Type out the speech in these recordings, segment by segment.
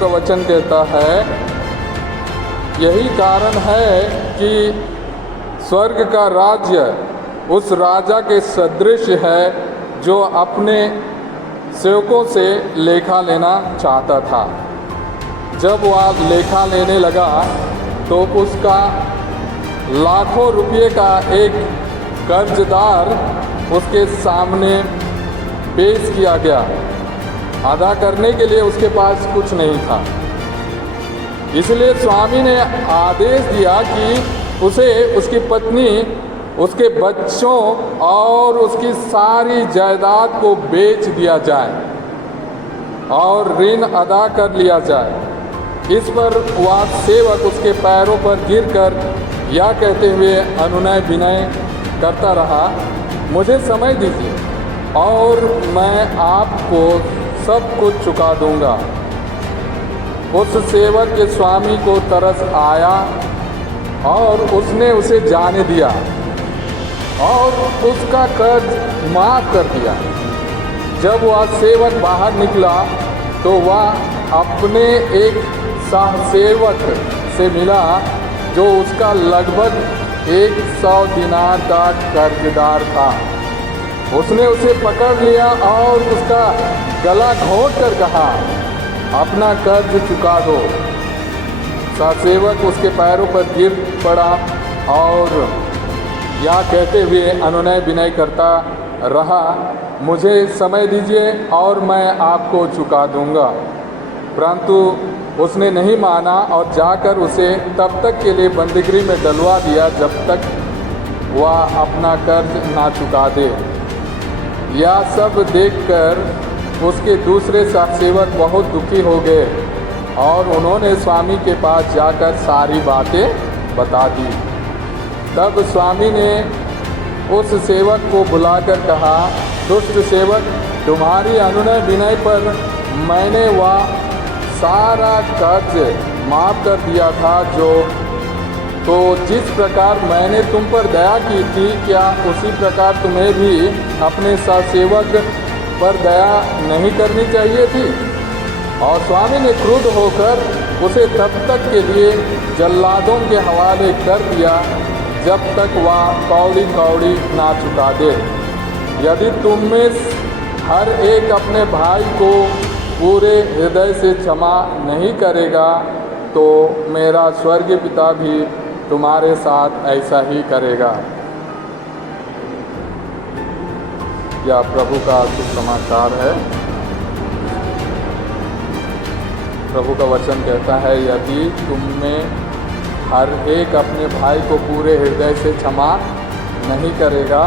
का वचन कहता है, यही कारण है कि स्वर्ग का राज्य उस राजा के सदृश है जो अपने सेवकों से लेखा लेना चाहता था। जब वह लेखा लेने लगा तो उसका लाखों रुपये का एक कर्जदार उसके सामने पेश किया गया। अदा करने के लिए उसके पास कुछ नहीं था। इसलिए स्वामी ने आदेश दिया कि उसे, उसकी पत्नी, उसके बच्चों और उसकी सारी जायदाद को बेच दिया जाए और ऋण अदा कर लिया जाए। इस पर वह सेवक उसके पैरों पर गिरकर यह कहते हुए अनुनय विनय करता रहा, मुझे समय दीजिए और मैं आपको सब कुछ चुका दूंगा। उस सेवक के स्वामी को तरस आया और उसने उसे जाने दिया और उसका कर्ज माफ़ कर दिया। जब वह सेवक बाहर निकला तो वह अपने एक सहसेवक से मिला जो उसका लगभग 100 दिनार का कर्जदार था। उसने उसे पकड़ लिया और उसका गला घोंट कर कहा, अपना कर्ज चुका दो। सहसेवक उसके पैरों पर गिर पड़ा और यह कहते हुए अनुनय विनय करता रहा, मुझे समय दीजिए और मैं आपको चुका दूंगा। परंतु उसने नहीं माना और जाकर उसे तब तक के लिए बंदीगृह में डलवा दिया जब तक वह अपना कर्ज ना चुका दे। यह सब देखकर उसके दूसरे सहसेवक बहुत दुखी हो गए और उन्होंने स्वामी के पास जाकर सारी बातें बता दी। तब स्वामी ने उस सेवक को बुलाकर कहा, दुष्ट सेवक, तुम्हारी अनुनय विनय पर मैंने वह सारा कर्ज माफ़ कर दिया था तो जिस प्रकार मैंने तुम पर दया की थी, क्या उसी प्रकार तुम्हें भी अपने सहसेवक पर दया नहीं करनी चाहिए थी? और स्वामी ने क्रुद्ध होकर उसे तब तक के लिए जल्लादों के हवाले कर दिया जब तक वह कौड़ी कौड़ी ना चुका दे। यदि तुम में हर एक अपने भाई को पूरे हृदय से क्षमा नहीं करेगा तो मेरा स्वर्गीय पिता भी तुम्हारे साथ ऐसा ही करेगा। यह प्रभु का सुसमाचार है। प्रभु का वचन कहता है, यदि तुम में हर एक अपने भाई को पूरे हृदय से क्षमा नहीं करेगा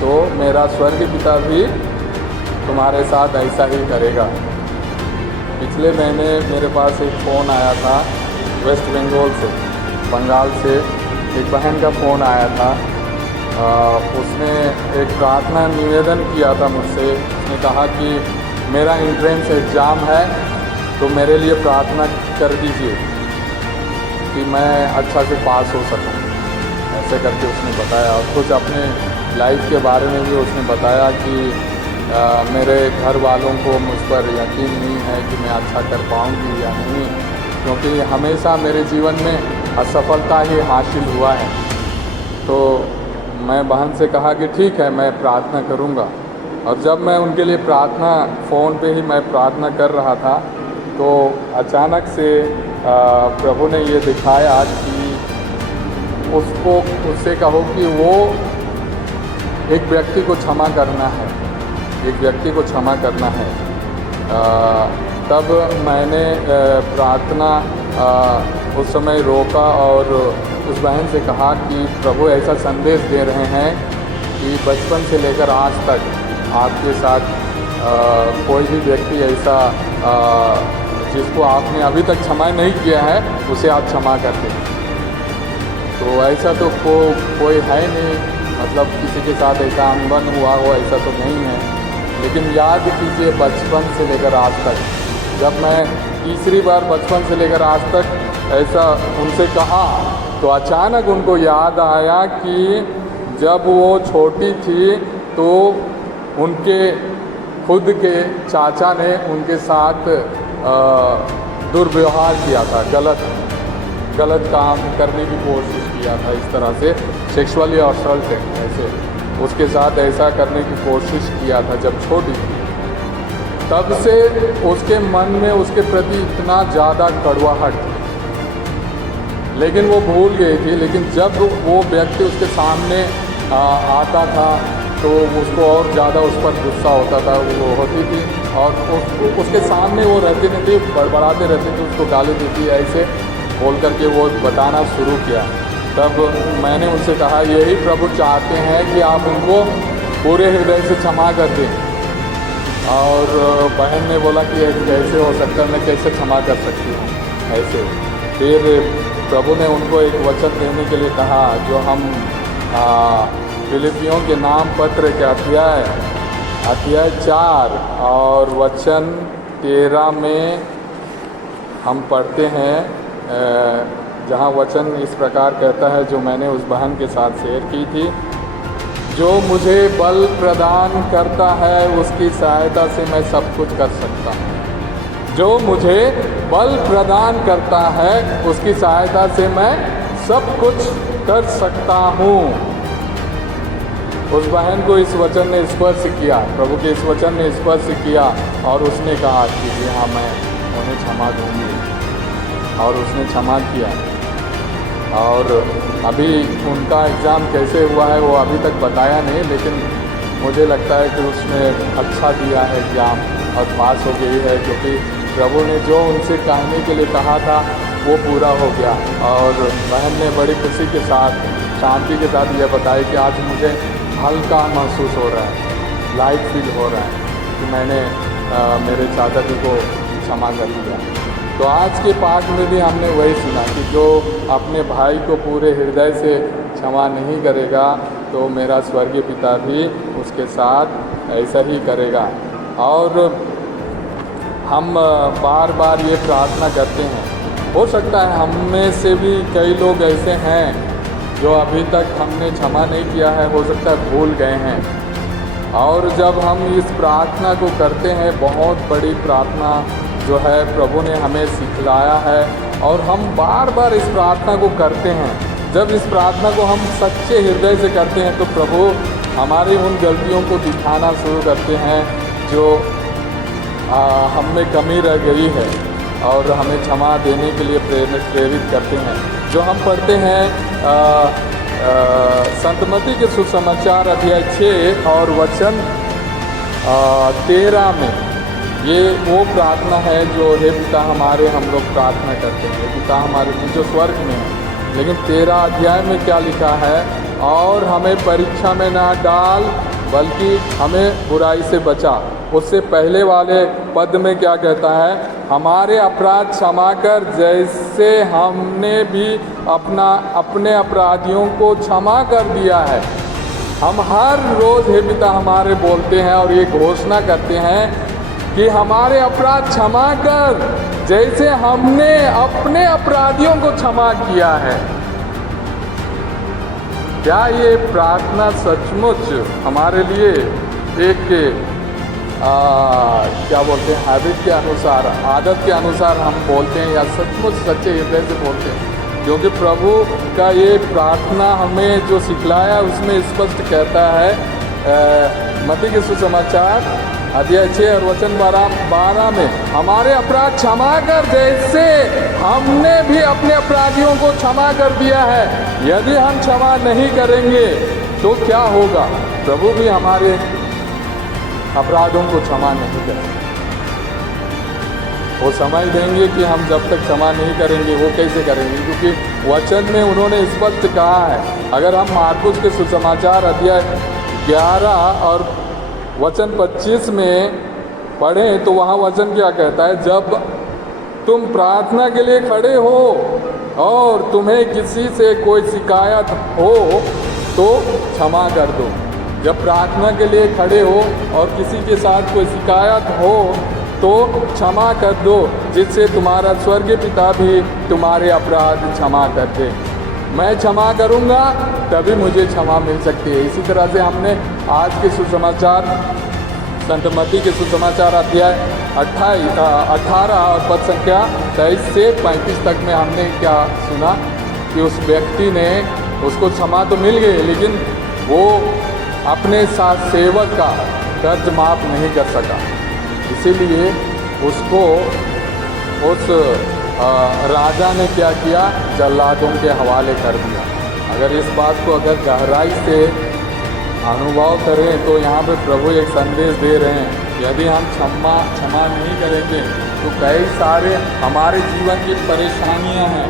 तो मेरा स्वर्गीय पिता भी तुम्हारे साथ ऐसा ही करेगा। पिछले महीने मेरे पास एक फ़ोन आया था वेस्ट बंगाल से एक बहन का फ़ोन आया था। उसने एक प्रार्थना निवेदन किया था मुझसे। उसने कहा कि मेरा एंट्रेंस एग्ज़ाम है तो मेरे लिए प्रार्थना कर दीजिए कि मैं अच्छा से पास हो सकूं। ऐसे करके उसने बताया और कुछ अपने लाइफ के बारे में भी उसने बताया कि मेरे घर वालों को मुझ पर यकीन नहीं है कि मैं अच्छा कर पाऊंगी या नहीं, क्योंकि हमेशा मेरे जीवन में असफलता ही हासिल हुआ है। तो मैं बहन से कहा कि ठीक है, मैं प्रार्थना करूंगा। और जब मैं उनके लिए प्रार्थना फ़ोन पे ही मैं प्रार्थना कर रहा था तो अचानक से प्रभु ने ये दिखाया कि उससे कहो कि वो एक व्यक्ति को क्षमा करना है, एक व्यक्ति को क्षमा करना है। तब मैंने प्रार्थना उस समय रोका और उस बहन से कहा कि प्रभु ऐसा संदेश दे रहे हैं कि बचपन से लेकर आज तक आपके साथ कोई भी व्यक्ति ऐसा जिसको आपने अभी तक क्षमा नहीं किया है उसे आप क्षमा कर दें। तो ऐसा तो कोई है नहीं, मतलब किसी के साथ ऐसा अनबन हुआ हो ऐसा तो नहीं है। लेकिन याद कीजिए बचपन से लेकर आज तक, जब मैं तीसरी बार बचपन से लेकर आज तक ऐसा उनसे कहा तो अचानक उनको याद आया कि जब वो छोटी थी तो उनके खुद के चाचा ने उनके साथ दुर्व्यवहार किया था, गलत काम करने की कोशिश किया था, इस तरह से सेक्सुअली असॉल्टेड, ऐसे उसके साथ ऐसा करने की कोशिश किया था जब छोटी थी। तब से उसके मन में उसके प्रति इतना ज़्यादा कड़वाहट थी, लेकिन वो भूल गई थी। लेकिन जब वो व्यक्ति उसके सामने आता था तो उसको और ज़्यादा उस पर गुस्सा होता था, वो होती थी, और उसके सामने वो रहते नहीं थे, बड़बड़ाते रहते थे, उसको गाली देती, ऐसे बोल करके वो बताना शुरू किया। तब मैंने उनसे कहा, यही प्रभु चाहते हैं कि आप उनको पूरे हृदय से क्षमा कर दें। और बहन ने बोला कि कैसे हो सकता है, मैं कैसे क्षमा कर सकती हूँ ऐसे। फिर प्रभु ने उनको एक वचन देने के लिए कहा, जो हम फिलिपियों के नाम पत्र के अध्याय 4 और वचन 13 में हम पढ़ते हैं, जहाँ वचन इस प्रकार कहता है, जो मैंने उस बहन के साथ शेयर की थी, जो मुझे बल प्रदान करता है उसकी सहायता से मैं सब कुछ कर सकता हूँ। जो मुझे बल प्रदान करता है उसकी सहायता से मैं सब कुछ कर सकता हूँ। उस बहन को इस वचन ने स्पर्श किया, प्रभु के इस वचन ने स्पर्श किया, और उसने कहा कि जी हाँ, मैं उन्हें क्षमा दूँगी, और उसने क्षमा किया। और अभी उनका एग्ज़ाम कैसे हुआ है वो अभी तक बताया नहीं, लेकिन मुझे लगता है कि उसने अच्छा दिया है एग्ज़ाम और पास हो गई है, क्योंकि प्रभु ने जो उनसे कहने के लिए कहा था वो पूरा हो गया। और बहन ने बड़ी खुशी के साथ, शांति के साथ यह बताया कि आज मुझे हल्का महसूस हो रहा है, लाइट फील हो रहा है कि मैंने मेरे चाचा जी को क्षमा कर दिया। तो आज के पाठ में भी हमने वही सुना कि जो अपने भाई को पूरे हृदय से क्षमा नहीं करेगा तो मेरा स्वर्गीय पिता भी उसके साथ ऐसा ही करेगा। और हम बार बार ये प्रार्थना करते हैं, हो सकता है हम में से भी कई लोग ऐसे हैं जो अभी तक हमने क्षमा नहीं किया है, हो सकता है भूल गए हैं। और जब हम इस प्रार्थना को करते हैं, बहुत बड़ी प्रार्थना जो है प्रभु ने हमें सिखलाया है, और हम बार बार इस प्रार्थना को करते हैं। जब इस प्रार्थना को हम सच्चे हृदय से करते हैं तो प्रभु हमारी उन गलतियों को दिखाना शुरू करते हैं जो हम में कमी रह गई है, और हमें क्षमा देने के लिए प्रेरित करते हैं। जो हम पढ़ते हैं संत मत्ती के सुसमाचार अध्याय 6 और वचन 13 में, ये वो प्रार्थना है जो हे पिता हमारे, हम लोग प्रार्थना करते हैं, पिता हमारे जो स्वर्ग में है। लेकिन 13 अध्याय में क्या लिखा है, और हमें परीक्षा में ना डाल बल्कि हमें बुराई से बचा। उससे पहले वाले पद में क्या कहता है, हमारे अपराध क्षमा कर जैसे हमने भी अपने अपराधियों को क्षमा कर दिया है। हम हर रोज़ हे पिता हमारे बोलते हैं और ये घोषणा करते हैं कि हमारे अपराध क्षमा कर जैसे हमने अपने अपराधियों को क्षमा किया है। क्या ये प्रार्थना सचमुच हमारे लिए एक क्या बोलते हैं, हैबिट के अनुसार, आदत के अनुसार हम बोलते हैं, या सचमुच सच्चे हृदय से बोलते हैं? क्योंकि प्रभु का ये प्रार्थना हमें जो सिखलाया उसमें स्पष्ट कहता है, मत्ती के सुसमाचार अध्याय 6 और वचन 12 में, हमारे अपराध क्षमा कर जैसे हमने भी अपने अपराधियों को क्षमा कर दिया है। यदि हम क्षमा नहीं करेंगे तो क्या होगा? प्रभु भी हमारे अपराधों को क्षमा नहीं करेंगे। वो समझ देंगे कि हम जब तक क्षमा नहीं करेंगे वो कैसे करेंगे, क्योंकि वचन में उन्होंने स्पष्ट कहा है। अगर हम मार्कुस के सुसमाचार अध्याय 11 और वचन 25 में पढ़ें तो वहाँ वचन क्या कहता है, जब तुम प्रार्थना के लिए खड़े हो और तुम्हें किसी से कोई शिकायत हो तो क्षमा कर दो। जब प्रार्थना के लिए खड़े हो और किसी के साथ कोई शिकायत हो तो क्षमा कर दो, जिससे तुम्हारा स्वर्गीय पिता भी तुम्हारे अपराध क्षमा कर दे। मैं क्षमा करूँगा तभी मुझे क्षमा मिल सकती है। इसी तरह से हमने आज के सुसमाचार, संत मत्ती के सुसमाचार अध्याय 18 और पद संख्या 23 से 35 तक में हमने क्या सुना कि उस व्यक्ति ने, उसको क्षमा तो मिल गई, लेकिन वो अपने साथ सेवक का कर्ज माफ नहीं कर सका। इसीलिए उसको उस राजा ने क्या किया, जल्लादों के हवाले कर दिया। अगर इस बात को अगर गहराई से अनुभव करें तो यहाँ पे प्रभु एक संदेश दे रहे हैं, यदि हम क्षमा नहीं करेंगे तो कई सारे हमारे जीवन की परेशानियाँ हैं,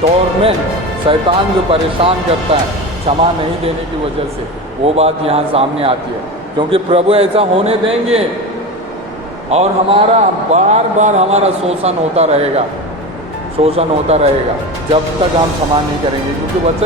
टॉर्मेंट, शैतान जो परेशान करता है क्षमा नहीं देने की वजह से, वो बात यहाँ सामने आती है। क्योंकि प्रभु ऐसा होने देंगे और हमारा बार बार हमारा शोषण होता रहेगा जब तक हम क्षमा नहीं करेंगे। क्योंकि वचन